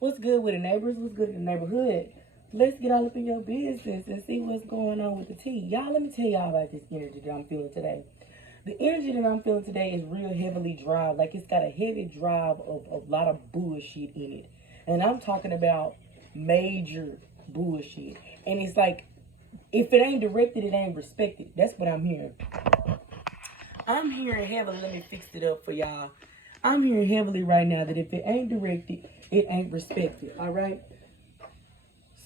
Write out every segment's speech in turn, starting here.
What's good with the neighbors? What's good in the neighborhood? Let's get all up in your business and see what's going on with the tea. Y'all, let me tell y'all about this energy that I'm feeling today. The energy that I'm feeling today is real heavily drive. Like it's got a heavy drive of a lot of bullshit in it. And I'm talking about major bullshit. And it's like, if it ain't directed, it ain't respected. That's what I'm hearing. I'm hearing heavily, let me fix it up for y'all. I'm hearing heavily right now that if it ain't directed, it ain't respected, all right?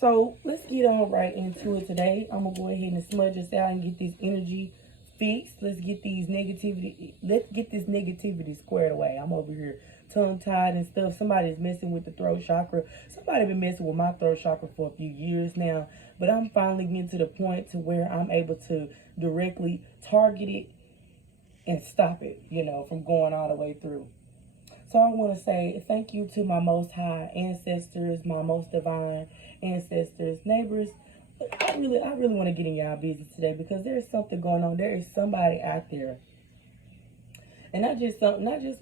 So let's get on right into it today. I'm gonna go ahead and smudge us out and get this energy fixed. Let's get this negativity squared away. I'm over here tongue-tied and stuff. Somebody's messing with the throat chakra. Somebody been messing with my throat chakra for a few years now, but I'm finally getting to the point to where I'm able to directly target it and stop it, from going all the way through. So I want to say thank you to my most high ancestors, my most divine ancestors, neighbors. I really want to get in y'all business today because there's something going on. There is somebody out there. And not just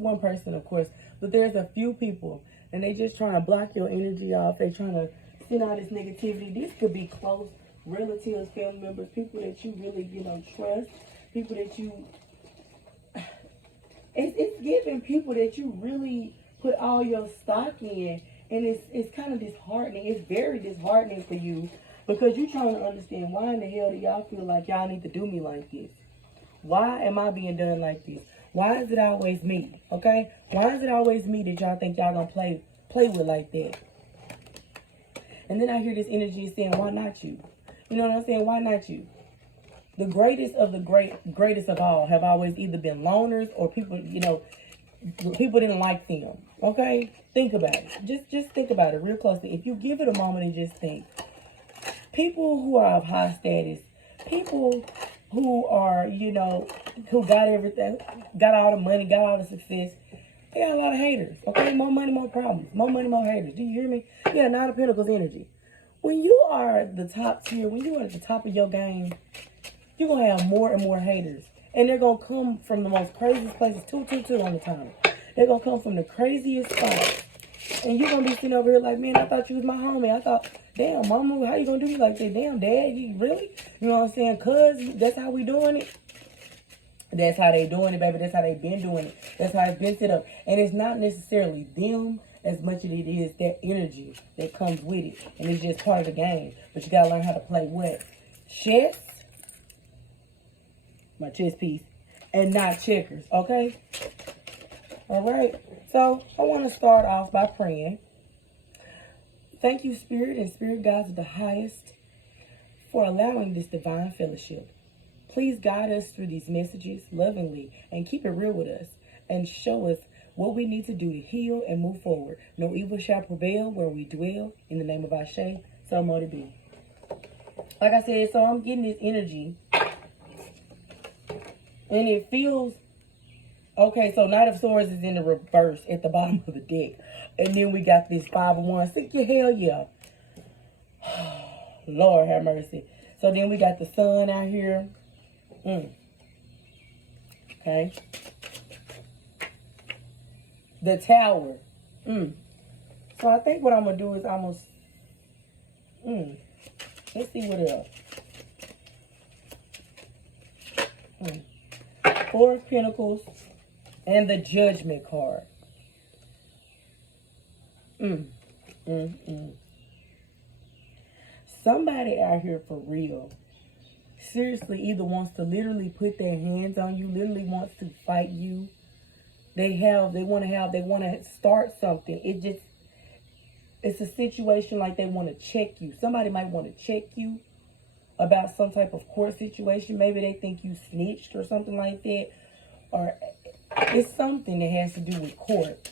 one person, of course, but there's a few people and they just trying to block your energy off. They trying to send all this negativity. This could be close relatives, family members, people that you really, trust, people that you It's giving people that you really put all your stock in, and it's kind of disheartening. It's very disheartening for you because you're trying to understand why in the hell do y'all feel like y'all need to do me like this? Why am I being done like this? Why is it always me? Okay? Why is it always me that y'all think y'all gonna play with like that? And then I hear this energy saying, why not you? You know what I'm saying? Why not you? The greatest of the greatest of all have always either been loners or people, people didn't like them. Okay? Think about it. Just think about it real closely. If you give it a moment and just think. People who are of high status, people who are, who got everything, got all the money, got all the success, they got a lot of haters. Okay? More money, more problems. More money, more haters. Do you hear me? Yeah, Nine of Pentacles energy. When you are the top tier, when you are at the top of your game, you're going to have more and more haters. And they're going to come from the most craziest places, 222 on the time. They're going to come from the craziest spots. And you're going to be sitting over here like, man, I thought you was my homie. I thought, damn, mama, how you going to do me like that? Damn, dad, you really? You know what I'm saying? Cuz, that's how we doing it. That's how they doing it, baby. That's how they been doing it. That's how it's been set up. And it's not necessarily them as much as it is that energy that comes with it. And it's just part of the game. But you got to learn how to play what? Chess. My chess piece, and not checkers, okay? All right, so I want to start off by praying. Thank you, Spirit and Spirit Guides of the highest, for allowing this divine fellowship. Please guide us through these messages lovingly and keep it real with us and show us what we need to do to heal and move forward. No evil shall prevail where we dwell. In the name of Ashe, so mote it be. Like I said, so I'm getting this energy. And it feels, okay, so Knight of Swords is in the reverse at the bottom of the deck. And then we got this 5 of Wands. Hell yeah. Lord have mercy. So then we got the sun out here. Okay. The Tower. So I think what I'm going to do is almost, let's see what else. 4 of Pentacles and the Judgment card. Somebody out here for real, seriously, either wants to literally put their hands on you, literally wants to fight you. They want to start something. It's a situation like they want to check you. Somebody might want to check you about some type of court situation. Maybe they think you snitched or something like that. Or it's something that has to do with court.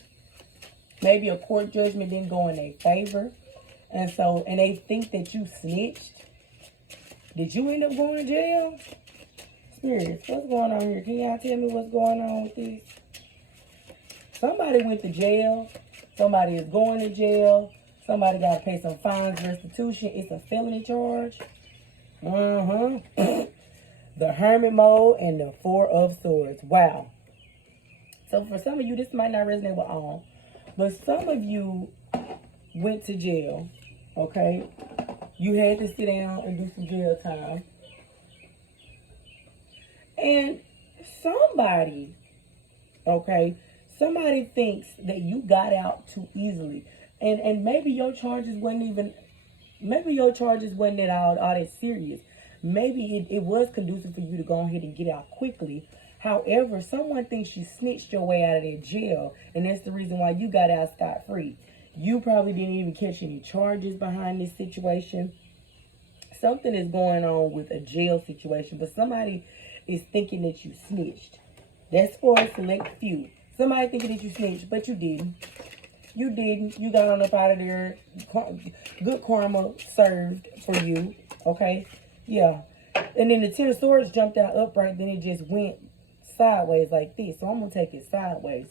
Maybe a court judgment didn't go in their favor. And they think that you snitched. Did you end up going to jail? Spirits, what's going on here? Can y'all tell me what's going on with this? Somebody went to jail. Somebody is going to jail. Somebody got to pay some fines, restitution. It's a felony charge. The Hermit mode and the 4 of Swords. Wow. So for some of you, this might not resonate with all. But some of you went to jail, okay? You had to sit down and do some jail time. And somebody, okay, somebody thinks that you got out too easily. And maybe your charges wasn't at all that serious. Maybe it was conducive for you to go ahead and get out quickly. However, someone thinks you snitched your way out of that jail, and that's the reason why you got out scot-free. You probably didn't even catch any charges behind this situation. Something is going on with a jail situation, but somebody is thinking that you snitched. That's for a select few. Somebody thinking that you snitched, but you didn't. You didn't. You got on up out of there. Good karma served for you. Okay? Yeah. And then the Ten of Swords jumped out upright. Then it just went sideways like this. So I'm going to take it sideways.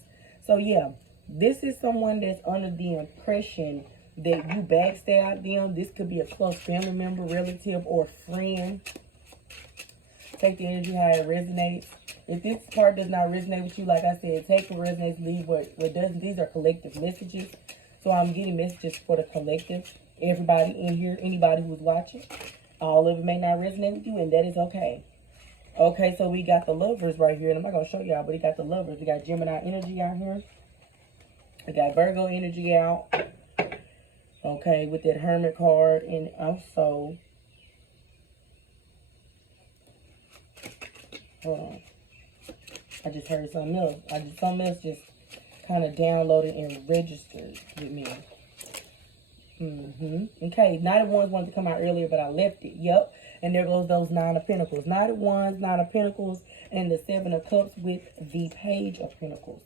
So yeah. This is someone that's under the impression that you backstabbed them. This could be a close family member, relative, or friend. Take the energy how it resonates. If this part does not resonate with you, like I said, take what resonates, leave what doesn't. These are collective messages. So I'm getting messages for the collective. Everybody in here, anybody who's watching, all of it may not resonate with you, and that is okay. Okay, so we got the Lovers right here. And I'm not going to show y'all, but we got the Lovers. We got Gemini energy out here. We got Virgo energy out. Okay, with that Hermit card. And also, hold on. I just heard something else. Something else just kind of downloaded and registered with me. Okay, Knight of Wands wanted to come out earlier, but I left it. Yep. And there goes those Nine of Pentacles. Knight of Wands, Nine of Pentacles, and the Seven of Cups with the Page of Pentacles.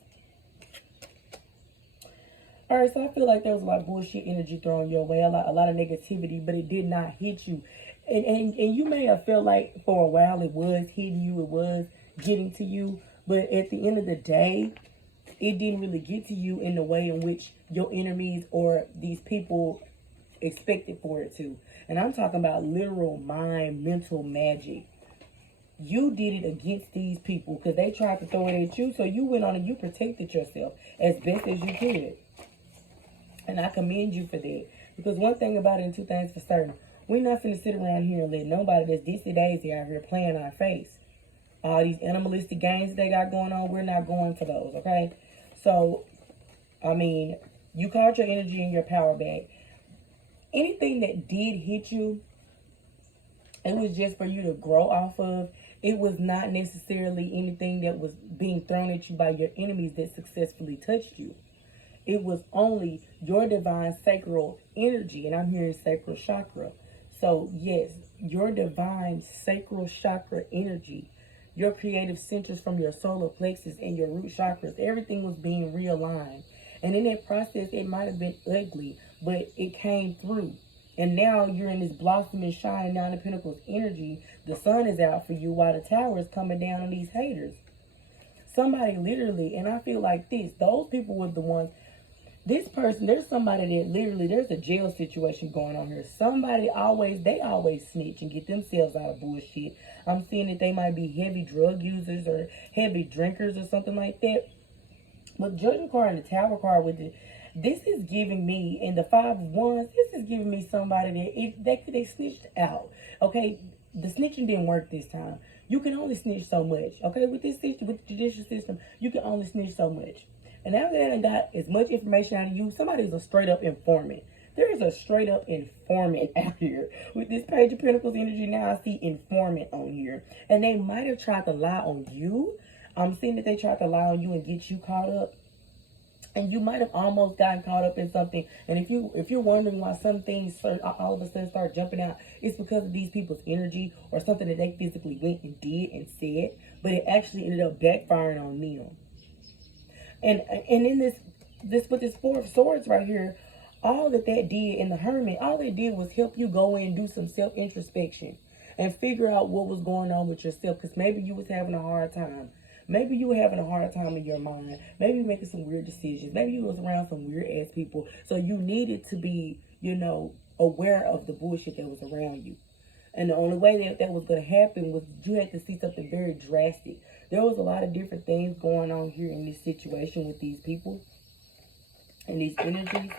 All right, so I feel like there was a lot of bullshit energy thrown your way, a lot of negativity, but it did not hit you. And you may have felt like for a while it was hitting you, it was getting to you, but at the end of the day, it didn't really get to you in the way in which your enemies or these people expected for it to. And I'm talking about literal mind, mental magic. You did it against these people because they tried to throw it at you, so you went on and you protected yourself as best as you could. And I commend you for that. Because one thing about it, and two things for certain, we're not finna sit around here and let nobody that's Dixie Daisy out here playing our face. All these animalistic games they got going on, we're not going for those, okay? So, I mean, you caught your energy and your power back. Anything that did hit you, it was just for you to grow off of. It was not necessarily anything that was being thrown at you by your enemies that successfully touched you. It was only your divine sacral energy, and I'm hearing sacral chakra. So, yes, your divine sacral chakra energy, your creative centers from your solar plexus and your root chakras, everything was being realigned. And in that process, it might have been ugly, but it came through. And now you're in this blossoming, shining Nine of Pentacles energy. The sun is out for you while the tower is coming down on these haters. Somebody literally, and I feel like those people were the ones. This person, there's somebody that literally, there's a jail situation going on here. Somebody they always snitch and get themselves out of bullshit. I'm seeing that they might be heavy drug users or heavy drinkers or something like that. But Judgment card and the Tower card with it, this is giving me, and the Five of Wands, this is giving me somebody that they snitched out. Okay, the snitching didn't work this time. You can only snitch so much. Okay, with the judicial system, you can only snitch so much. And after that, I got as much information out of you. Somebody's a straight up informant. There is a straight up informant out here. With this Page of Pentacles energy, now I see informant on here. And they might have tried to lie on you. I'm seeing that they tried to lie on you and get you caught up. And you might have almost gotten caught up in something. And if you're wondering why some things all of a sudden start jumping out, it's because of these people's energy or something that they physically went and did and said. But it actually ended up backfiring on them. And in this with this Four of Swords right here, all that did in the Hermit, all it did was help you go in and do some self-introspection and figure out what was going on with yourself. Because maybe you was having a hard time. Maybe you were having a hard time in your mind. Maybe you were making some weird decisions. Maybe you was around some weird-ass people. So you needed to be, aware of the bullshit that was around you. And the only way that was going to happen was you had to see something very drastic. There was a lot of different things going on here in this situation with these people and these energies.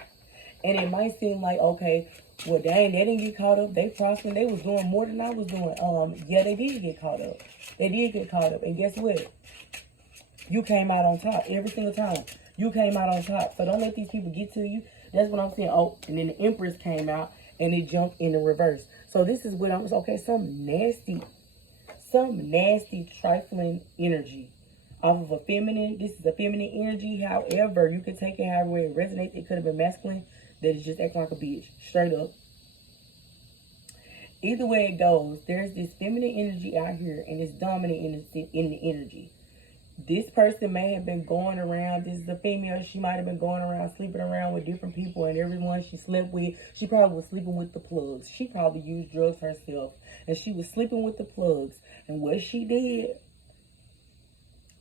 And it might seem like, okay, well, dang, they didn't get caught up. They prospering. They was doing more than I was doing. Yeah, they did get caught up. They did get caught up. And guess what? You came out on top every single time. You came out on top. So don't let these people get to you. That's what I'm saying. Oh, and then the Empress came out and it jumped in the reverse. So this is what I'm, okay, some nasty, trifling energy off of a feminine. This is a feminine energy. However, you can take it however it resonates. It could have been masculine. That is just acting like a bitch. Straight up. Either way it goes, there's this feminine energy out here and it's dominant in the energy. This person may have been going around, this is a female, she might have been going around sleeping around with different people, and everyone she slept with, she probably was sleeping with the plugs. She probably used drugs herself, and she was sleeping with the plugs. And what she did,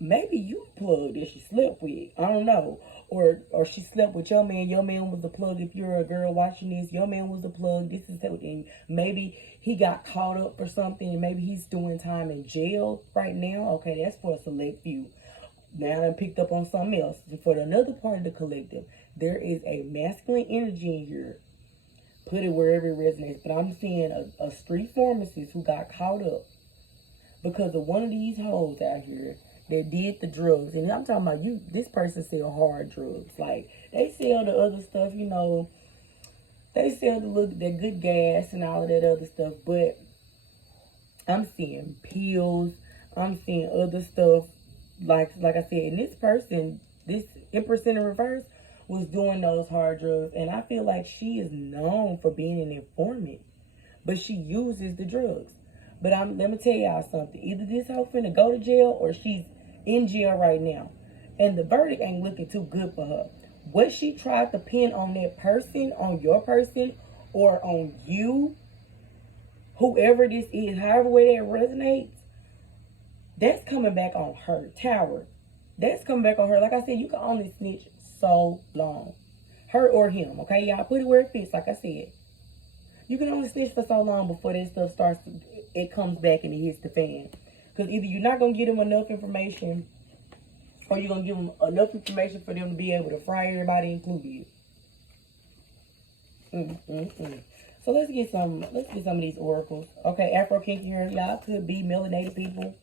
maybe you plugged that she slept with, I don't know. Or she slept with your man was the plug. If you're a girl watching this, your man was the plug. This is and maybe he got caught up for something, and maybe he's doing time in jail right now. Okay, that's for a select few. Now I picked up on something else. For another part of the collective, there is a masculine energy in here. Put it wherever it resonates. But I'm seeing a street pharmacist who got caught up because of one of these hoes out here that did the drugs. And I'm talking about you, this person sell hard drugs. Like, they sell the other stuff, you know. They sell the good gas and all of that other stuff. But I'm seeing pills. I'm seeing other stuff. Like I said, and this person, this Empress in the reverse, was doing those hard drugs. And I feel like she is known for being an informant. But she uses the drugs. But let me tell y'all something. Either this hoe finna go to jail or she's in jail right now. And the verdict ain't looking too good for her. What she tried to pin on that person, on your person, or on you, whoever this is, however way that resonates, that's coming back on her. Tower. That's coming back on her. Like I said, you can only snitch so long. Her or him, okay? Y'all put it where it fits, like I said. You can only snitch for so long before that stuff starts, it comes back and it hits the fan. Because either you're not going to give them enough information, or you're going to give them enough information for them to be able to fry everybody, including you. So let's get some of these oracles. Okay, Afro kinky hair, y'all could be melanated people.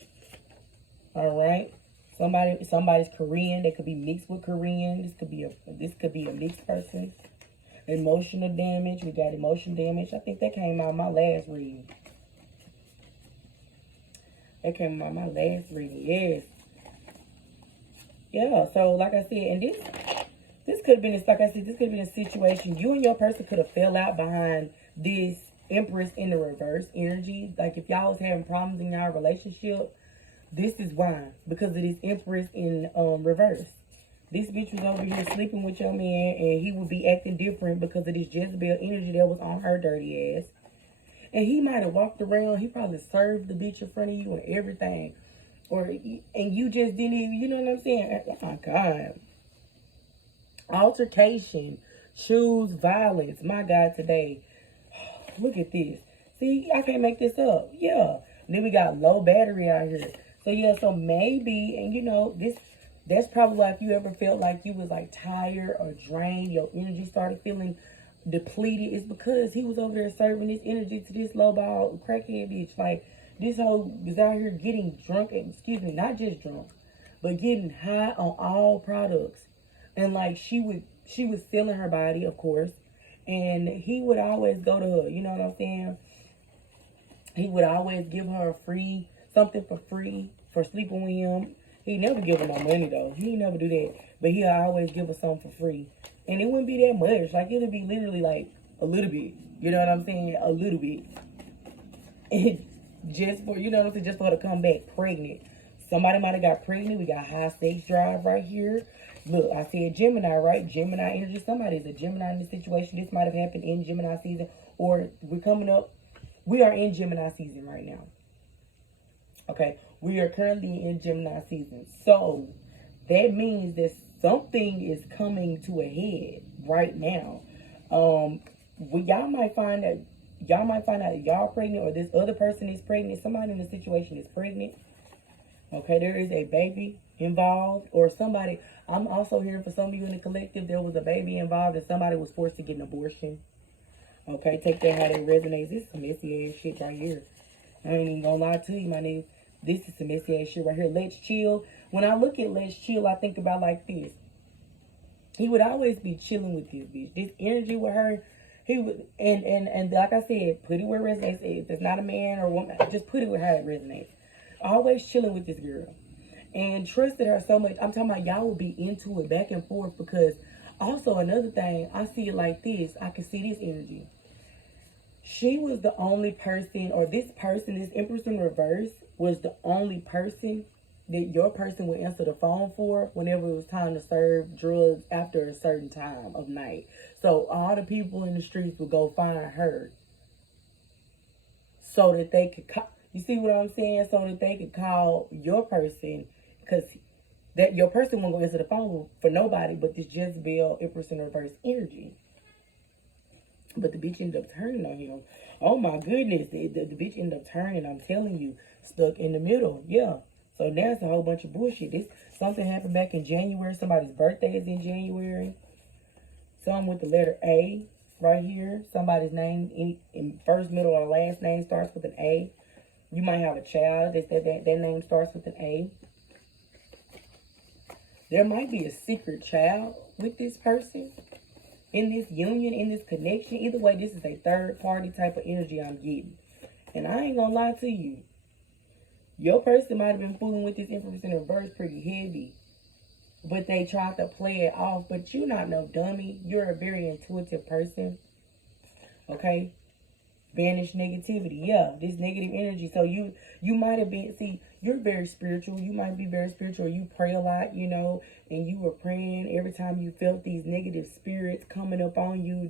Alright. Somebody's Korean. They could be mixed with Korean. This could be a mixed person. Emotional damage. We got emotion damage. I think that came out my last reading. That came out my last reading. Yes. Yeah. So like I said, and this could have been, like I said, this could have been a situation. You and your person could have fell out behind this Empress in the reverse energy. Like if y'all was having problems in y'all relationship, this is why. Because of this Empress in reverse. This bitch was over here sleeping with your man, and he would be acting different because of this Jezebel energy that was on her dirty ass. And he might have walked around. He probably served the bitch in front of you and everything. And you just didn't even, you know what I'm saying? Oh, my God. Altercation. Choose violence. My God, today. Look at this. See, I can't make this up. Yeah. And then we got low battery out here. So, yeah, so maybe, and you know, that's probably why if you ever felt like you was like tired or drained, your energy started feeling depleted, it's because he was over there serving this energy to this lowball crackhead bitch. Like, this hoe was out here getting drunk, and excuse me, not just drunk, but getting high on all products. And like she was selling her body, of course, and he would always go to her, you know what I'm saying? He would always give her something for free for sleeping with him. He never give her no money though. He never do that. But he'll always give her something for free. And it wouldn't be that much. Like, it would be literally like a little bit. You know what I'm saying? A little bit. And just for, you know what I'm saying? Just for her to come back pregnant. Somebody might have got pregnant. We got high sex drive right here. Look, I said Gemini, right? Gemini energy. Somebody's a Gemini in this situation. This might have happened in Gemini season. Or we're coming up. We are in Gemini season right now. Okay, we are currently in Gemini season. So, that means that something is coming to a head right now. Y'all might find out y'all pregnant, or this other person is pregnant. Somebody in the situation is pregnant. Okay, there is a baby involved, or somebody. I'm also hearing for some of you in the collective, there was a baby involved and somebody was forced to get an abortion. Okay, take that how that resonates. This is some messy ass shit right here. I ain't even gonna lie to you, my nigga. This is some messy ass shit right here. Let's chill. When I look at let's chill, I think about like this. He would always be chilling with this bitch. This energy with her, he would, and like I said, put it where it resonates. If it's not a man or woman, just put it where how it resonates. Always chilling with this girl. And trusted her so much. I'm talking about y'all will be into it back and forth, because also another thing, I see it like this. I can see this energy. She was the only person, or this person, this Empress in reverse, was the only person that your person would answer the phone for whenever it was time to serve drugs after a certain time of night. So all the people in the streets would go find her so that they could call. You see what I'm saying? So that they could call your person, because that your person won't go answer the phone for nobody but this Jezebel Empress in reverse energy. But the bitch ended up turning on him. Oh my goodness. The bitch ended up turning. I'm telling you. Stuck in the middle. Yeah. So now it's a whole bunch of bullshit. Something happened back in January. Somebody's birthday is in January. Some with the letter A right here. Somebody's name in first, middle, or last name starts with an A. You might have a child that name starts with an A. There might be a secret child with this person. In this union, in this connection. Either way, this is a third party type of energy I'm getting. And I ain't gonna lie to you. Your person might have been fooling with this Empress in reverse pretty heavy. But they tried to play it off. But you're not no dummy. You're a very intuitive person. Okay? Banish negativity. Yeah, this negative energy. So you might have been, see, you're very spiritual. You might be very spiritual. You pray a lot, you know, and you were praying every time you felt these negative spirits coming up on you.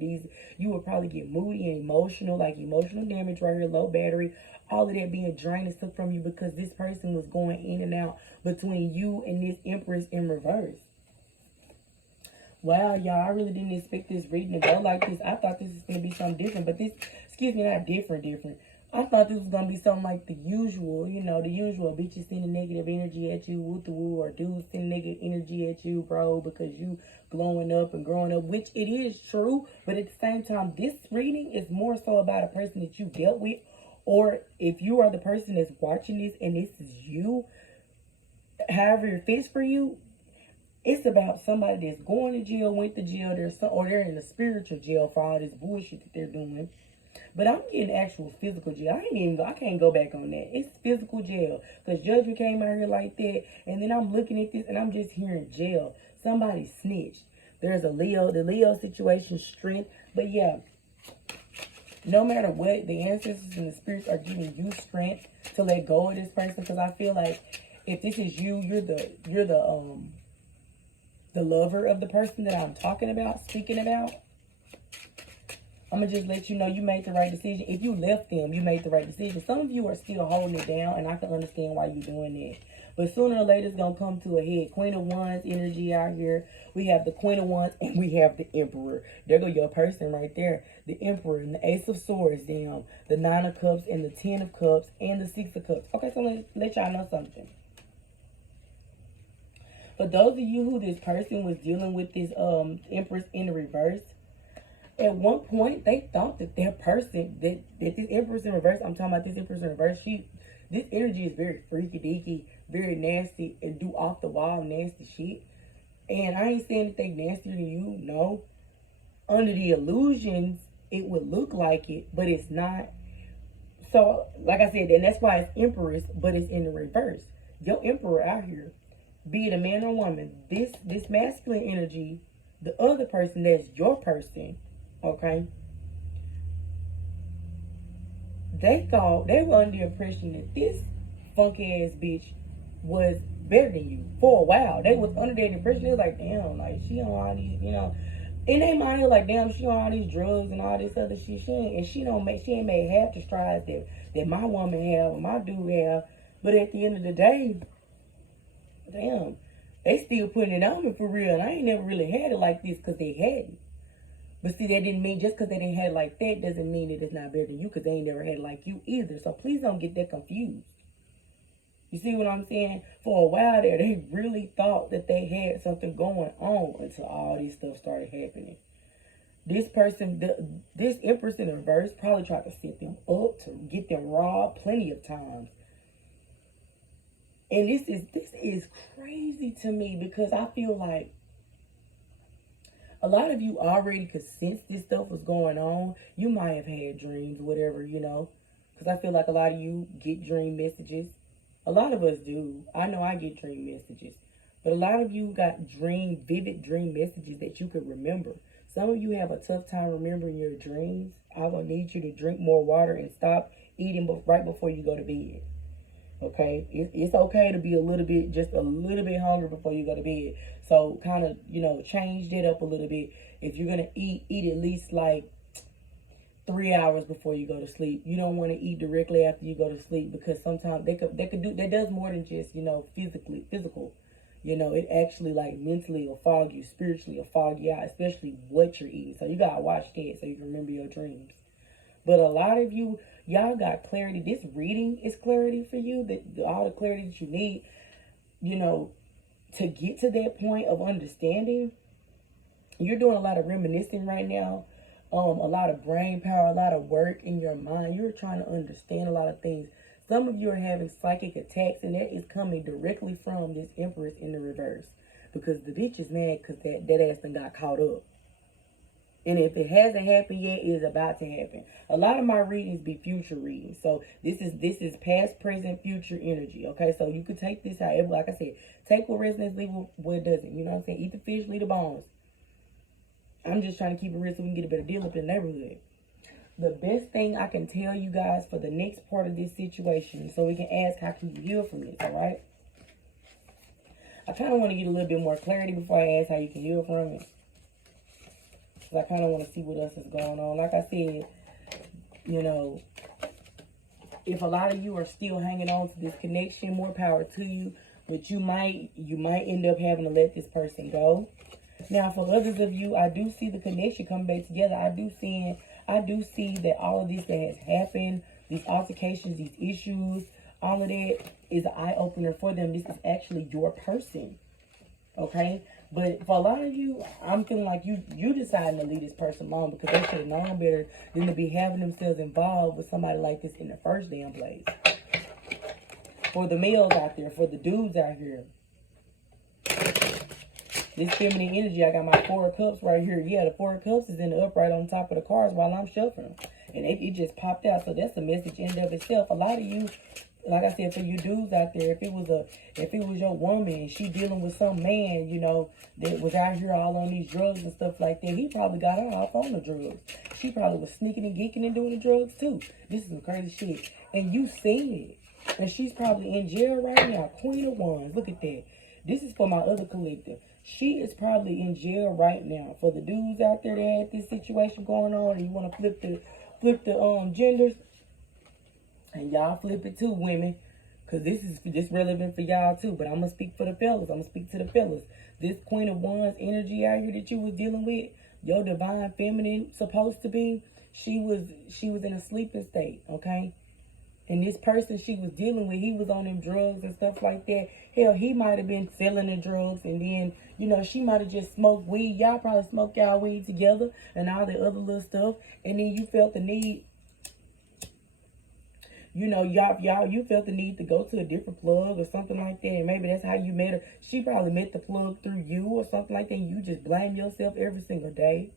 You would probably get moody and emotional, like emotional damage right here, low battery. All of that being drained and took from you because this person was going in and out between you and this Empress in reverse. Wow, y'all, I really didn't expect this reading to go like this. I thought this was going to be something different, but this, excuse me, not different. I thought this was going to be something like the usual, you know, the usual bitches sending negative energy at you, woo the woo, or dudes sending negative energy at you, bro, because you glowing up and growing up, which it is true, but at the same time, this reading is more so about a person that you dealt with, or if you are the person that's watching this and this is you, however it fits for you, it's about somebody that's going to jail, went to jail, or they're in a spiritual jail for all this bullshit that they're doing. But I'm getting actual physical jail. I can't go back on that. It's physical jail. Because judgment came out here like that. And then I'm looking at this and I'm just hearing jail. Somebody snitched. There's a Leo. The Leo situation, strength. But yeah, no matter what, the ancestors and the spirits are giving you strength to let go of this person. Because I feel like if this is you, you're the lover of the person that I'm talking about, speaking about. I'm going to just let you know you made the right decision. If you left them, you made the right decision. Some of you are still holding it down, and I can understand why you're doing that. But sooner or later, it's going to come to a head. Queen of Wands energy out here. We have the Queen of Wands, and we have the Emperor. There go your person right there. The Emperor and the Ace of Swords down. The Nine of Cups and the Ten of Cups and the Six of Cups. Okay, so let y'all know something. For those of you who this person was dealing with this Empress in the reverse, at one point they thought that their person, that this Empress in reverse, I'm talking about this Empress in reverse, this energy is very freaky deaky, very nasty, and do off the wall nasty shit. And I ain't saying that they nastier than you, no. Under the illusions, it would look like it, but it's not. So, like I said, and that's why it's Empress, but it's in the reverse. Your Emperor out here, be it a man or woman, this masculine energy, the other person that's your person, okay, they were under the impression that this funky ass bitch was better than you for a while. They was under that impression. They was like, damn, like she on all these, you know, in their mind, they were like, damn, she on all these drugs and all this other shit. She ain't made half the strides that my woman have or my dude have. But at the end of the day, damn, they still putting it on me for real. And I ain't never really had it like this because they had it. But see, that didn't mean just because they didn't have it like that doesn't mean that it's not better than you, because they ain't never had it like you either. So please don't get that confused. You see what I'm saying? For a while there, they really thought that they had something going on until all this stuff started happening. This person, this Empress in reverse, probably tried to set them up to get them robbed plenty of times. And this is crazy to me, because I feel like a lot of you already could sense this stuff was going on. You might have had dreams, whatever, you know. Because I feel like a lot of you get dream messages. A lot of us do. I know I get dream messages. But a lot of you got vivid dream messages that you could remember. Some of you have a tough time remembering your dreams. I will need you to drink more water and stop eating right before you go to bed. Okay? It's okay to be just a little bit hungry before you go to bed. So kind of, you know, change that up a little bit. If you're going to eat at least like 3 hours before you go to sleep. You don't want to eat directly after you go to sleep, because sometimes that does more than just, you know, physical. You know, it actually like mentally will fog you, spiritually will fog you out, especially what you're eating. So you got to watch that so you can remember your dreams. But a lot of you, y'all got clarity. This reading is clarity for you, all the clarity that you need, you know, to get to that point of understanding. You're doing a lot of reminiscing right now. A lot of brain power, a lot of work in your mind. You're trying to understand a lot of things. Some of you are having psychic attacks, and that is coming directly from this Empress in the reverse. Because the bitch is mad because that ass done got caught up. And if it hasn't happened yet, it is about to happen. A lot of my readings be future readings. So this is past, present, future energy. Okay, so you could take this however, like I said, take what resonates, leave what it doesn't. You know what I'm saying? Eat the fish, leave the bones. I'm just trying to keep it real so we can get a better deal up in the neighborhood. The best thing I can tell you guys for the next part of this situation, so we can ask, how can you heal from this, all right? I kind of want to get a little bit more clarity before I ask how you can heal from it. Because I kind of want to see what else is going on. Like I said, you know, if a lot of you are still hanging on to this connection, more power to you. But you might end up having to let this person go. Now, for others of you, I do see the connection come back together. I do see that all of this that has happened, these altercations, these issues, all of that is an eye-opener for them. This is actually your person, okay? But for a lot of you, I'm feeling like you deciding to leave this person alone, because they should have known better than to be having themselves involved with somebody like this in the first damn place. For the males out there, for the dudes out here, this feminine energy, I got my 4 of Cups right here. Yeah, the 4 of Cups is in the upright on top of the cards while I'm shuffling. And it just popped out. So that's a message in and of itself. A lot of you, like I said, for you dudes out there, if it was your woman and she dealing with some man, you know, that was out here all on these drugs and stuff like that, he probably got her off on the drugs. She probably was sneaking and geeking and doing the drugs too. This is some crazy shit. And you seen it. And she's probably in jail right now. Queen of Wands. Look at that. This is for my other collective. She is probably in jail right now. For the dudes out there that had this situation going on, and you want to flip the genders, and y'all flip it too, women, because this relevant for y'all too. But I'm gonna speak for the fellas. I'm gonna speak to the fellas. This Queen of Wands energy out here that you was dealing with, your divine feminine supposed to be, she was in a sleeping state, okay? And this person she was dealing with, he was on them drugs and stuff like that. Hell, he might have been selling the drugs, and then, you know, she might have just smoked weed. Y'all probably smoked y'all weed together and all the other little stuff. And then you felt the need, you know, you felt the need to go to a different plug or something like that. And maybe that's how you met her. She probably met the plug through you or something like that. And you just blame yourself every single day.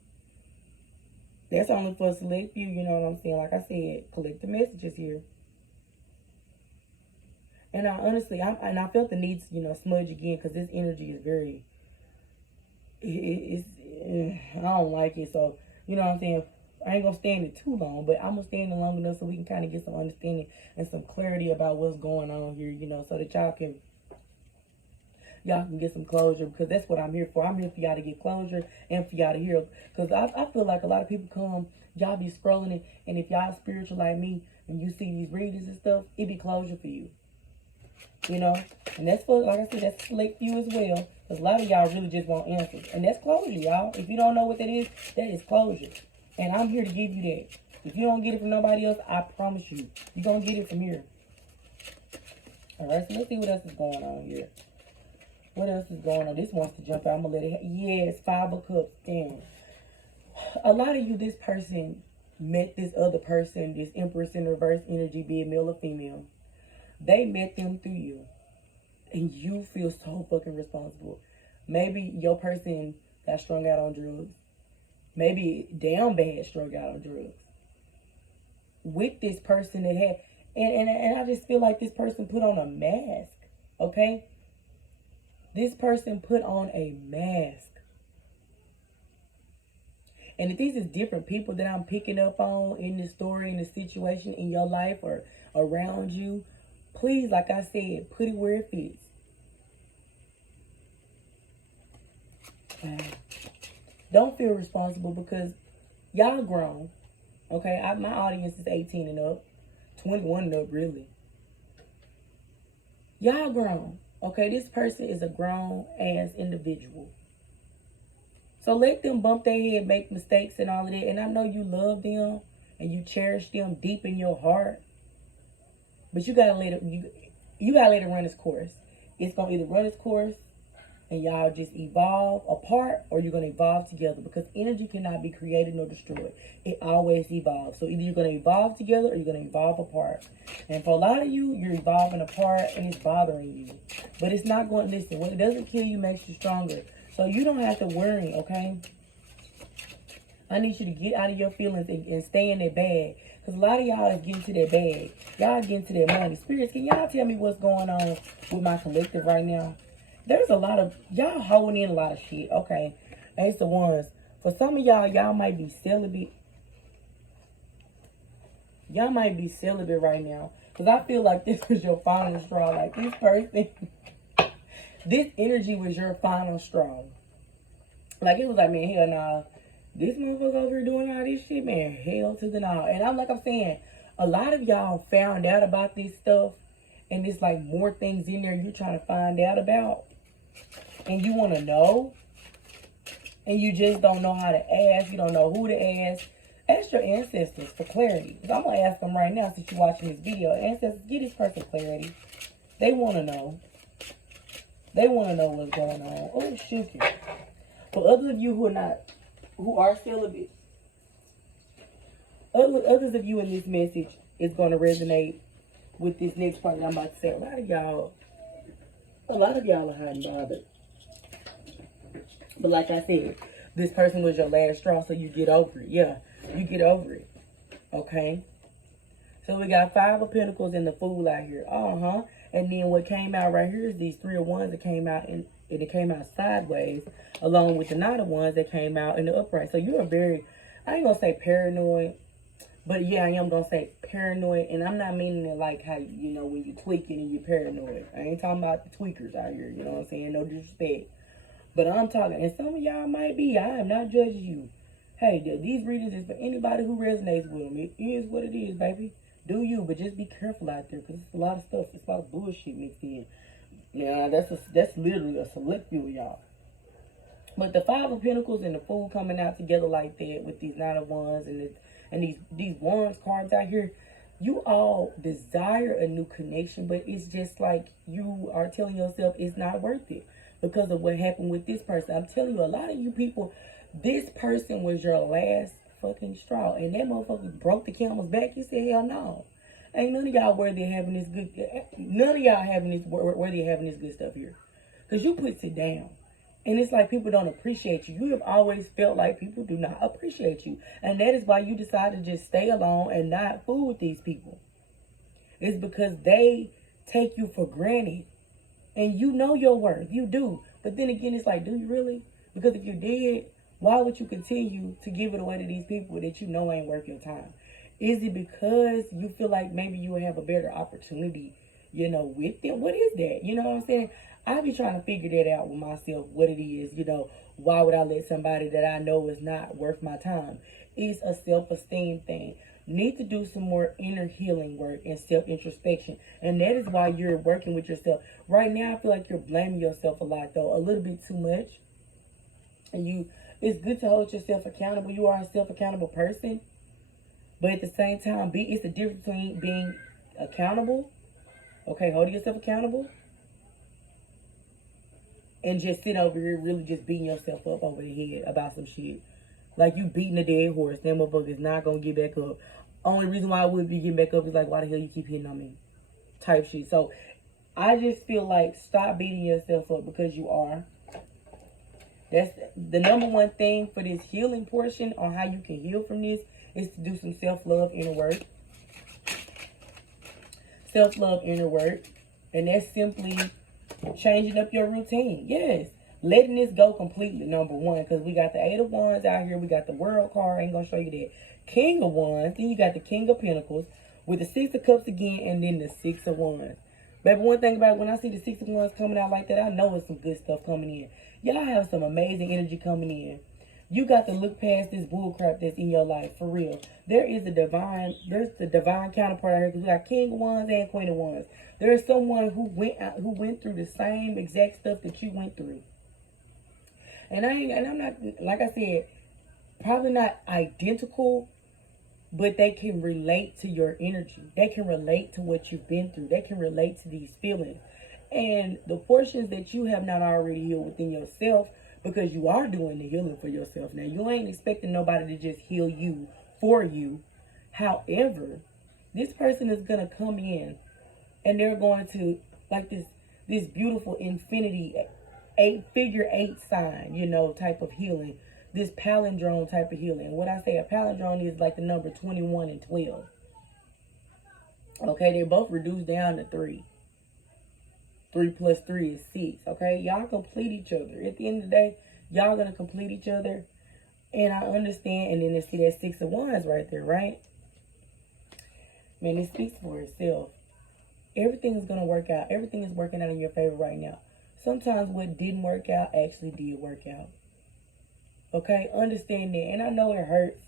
That's only for a select few, you know what I'm saying? Like I said, collect the messages here. And I honestly, I felt the need to, you know, smudge again, because this energy is very, I don't like it. So, you know what I'm saying? I ain't going to stand it too long, but I'm going to stand it long enough so we can kind of get some understanding and some clarity about what's going on here, you know, so that y'all can get some closure, because that's what I'm here for. I'm here for y'all to get closure and for y'all to hear. Because I feel like a lot of people come, y'all be scrolling it, and if y'all spiritual like me and you see these readings and stuff, it be closure for you. You know, and that's for, like I said, that's select few as well. Because a lot of y'all really just want answers. And that's closure, y'all. If you don't know what that is closure. And I'm here to give you that. If you don't get it from nobody else, I promise you, you're going to get it from here. Alright, so let's see what else is going on here. What else is going on? This wants to jump out. I'm going to let it... Yes, 5 of Cups. Damn. A lot of you, this person met this other person, this Empress in reverse energy, be it male or female. They met them through you. And you feel so fucking responsible. Maybe your person got strung out on drugs. Maybe down bad strung out on drugs. With this person that had... And I just feel like this person put on a mask. Okay? This person put on a mask. And if these is different people that I'm picking up on in the story, in the situation, in your life or around you, please, like I said, put it where it fits. Don't feel responsible because y'all grown. Okay, my audience is 18 and up. 21 and up, really. Y'all grown. Okay, this person is a grown-ass individual. So let them bump their head, make mistakes and all of that. And I know you love them and you cherish them deep in your heart. But you gotta let it you gotta let it run its course. It's gonna either run its course and y'all just evolve apart, or you're gonna evolve together, because energy cannot be created nor destroyed. It always evolves. So either you're gonna evolve together or you're gonna evolve apart. And for a lot of you, you're evolving apart and it's bothering you. But it's not going to listen. When it doesn't kill you, makes you stronger. So you don't have to worry, okay? I need you to get out of your feelings and stay in that bag. Because a lot of y'all is getting to that bag. Y'all getting to that money. Spirits, can y'all tell me what's going on with my collective right now? There's a lot of... Y'all holding in a lot of shit. Okay. Ace of Wands. For some of y'all, y'all might be celibate. Y'all might be celibate right now. Because I feel like this was your final straw. Like this person... This energy was your final straw. Like, it was like, man, hell nah. This motherfucker over here doing all this shit, man, hell to the no. And I'm saying, a lot of y'all found out about this stuff. And there's like more things in there you're trying to find out about. And you want to know. And you just don't know how to ask. You don't know who to ask. Ask your ancestors for clarity. Because I'm going to ask them right now since you're watching this video. Ancestors, give this person clarity. They want to know. They want to know what's going on. Oh, shoot. For others of you who are celibate, others of you in this message is going to resonate with this next part that I'm about to say. A lot of y'all are hot and bothered. But like I said, this person was your last straw, so you get over it. Yeah, you get over it. Okay? So we got 5 of Pentacles and the Fool out here. And then what came out right here is these 3 of Wands that came out, and it came out sideways, along with the 9 of Wands that came out in the upright. So you're very, I ain't gonna say paranoid, but yeah, I am gonna say paranoid. And I'm not meaning it like how, you know, when you're tweaking and you're paranoid. I ain't talking about the tweakers out here, you know what I'm saying? No disrespect. But I'm talking, and some of y'all might be, I am not judging you. Hey, these readings is for anybody who resonates with them. It is what it is, baby. Do you, but just be careful out there, because it's a lot of stuff. It's a lot of bullshit mixed in. Yeah, that's literally a select few of y'all. But the 5 of Pentacles and the Fool coming out together like that with these 9 of Wands and these Wands cards out here, you all desire a new connection, but it's just like you are telling yourself it's not worth it because of what happened with this person. I'm telling you, a lot of you people, this person was your last fucking straw, and that motherfucker broke the camel's back. You said, hell no, ain't none of y'all worthy of having this good. None of y'all having this worthy of having this good stuff here, because you puts it down, and it's like people don't appreciate you. You have always felt like people do not appreciate you, and that is why you decided to just stay alone and not fool with these people. It's because they take you for granted, and you know your worth. You do, but then again, it's like, do you really? Because if you did, why would you continue to give it away to these people that you know ain't worth your time? Is it because you feel like maybe you will have a better opportunity, you know, with them? What is that? You know what I'm saying? I be trying to figure that out with myself, what it is, you know. Why would I let somebody that I know is not worth my time? It's a self-esteem thing. Need to do some more inner healing work and self-introspection. And that is why you're working with yourself. Right now, I feel like you're blaming yourself a lot, though. A little bit too much. And it's good to hold yourself accountable. You are a self-accountable person. But at the same time, it's the difference between being accountable Okay, holding yourself accountable. And just sit over here really just beating yourself up over the head about some shit. Like you beating a dead horse. That motherfucker is not going to get back up. Only reason why I would be getting back up is like, why the hell you keep hitting on me? Type shit. So, I just feel like stop beating yourself up because you are. That's the number one thing for this healing portion on how you can heal from this is to do some self-love inner work. Self-love inner work. And that's simply changing up your routine. Yes. Letting this go completely, number one. Because we got the 8 of Wands out here. We got the World card. I ain't going to show you that. King of Wands. Then you got the King of Pentacles. With the 6 of Cups again. And then the 6 of Wands. Baby, one thing about it, when I see the 6 of Wands coming out like that, I know it's some good stuff coming in. Y'all have some amazing energy coming in. You got to look past this bullcrap that's in your life, for real. There's the divine counterpart out here, because we got King of Wands and Queen of Wands. There is someone who went through the same exact stuff that you went through. And I'm not, like I said, probably not identical, but they can relate to your energy. They can relate to what you've been through. They can relate to these feelings. And the portions that you have not already healed within yourself, because you are doing the healing for yourself. Now, you ain't expecting nobody to just heal you for you. However, this person is going to come in and they're going to, like this beautiful infinity, figure 8 sign, you know, type of healing. This palindrome type of healing. And what I say, a palindrome is like the number 21 and 12. Okay, they're both reduced down to 3. 3 plus 3 is 6. Okay, y'all complete each other. At the end of the day, y'all gonna complete each other. And I understand. And then they see that 6 of Wands right there, right? Man, it speaks for itself. Everything is gonna work out. Everything is working out in your favor right now. Sometimes what didn't work out actually did work out. Okay, understand that. And I know it hurts.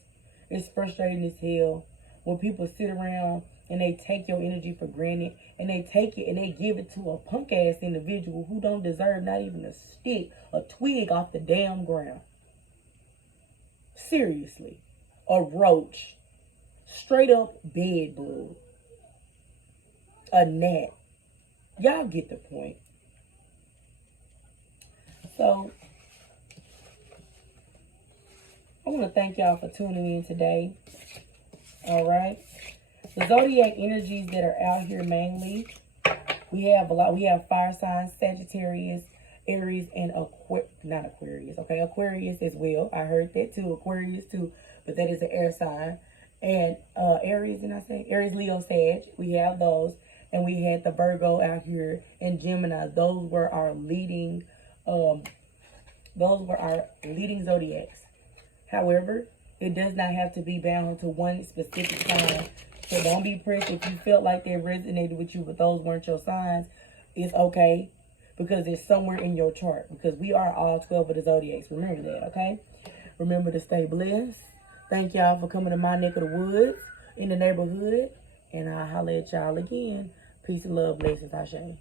It's frustrating as hell when people sit around and they take your energy for granted, and they take it and they give it to a punk ass individual who don't deserve not even a stick, a twig off the damn ground. Seriously. A roach. Straight up bed bug. A gnat. Y'all get the point. So, I want to thank y'all for tuning in today. Alright. The zodiac energies that are out here mainly, we have a lot. We have fire signs, Sagittarius, Aries, and Aquarius. Okay, Aquarius as well. I heard that too. Aquarius too, but that is an air sign. And Aries, did I say? Aries, Leo, Sag. We have those. And we had the Virgo out here and Gemini. Those were our leading zodiacs. However, it does not have to be bound to one specific sign. So don't be pressed if you felt like they resonated with you, but those weren't your signs. It's okay, because it's somewhere in your chart. Because we are all 12 of the zodiacs. Remember that, okay? Remember to stay blessed. Thank y'all for coming to my neck of the woods in the neighborhood. And I'll holler at y'all again. Peace and love, blessings, Ashe.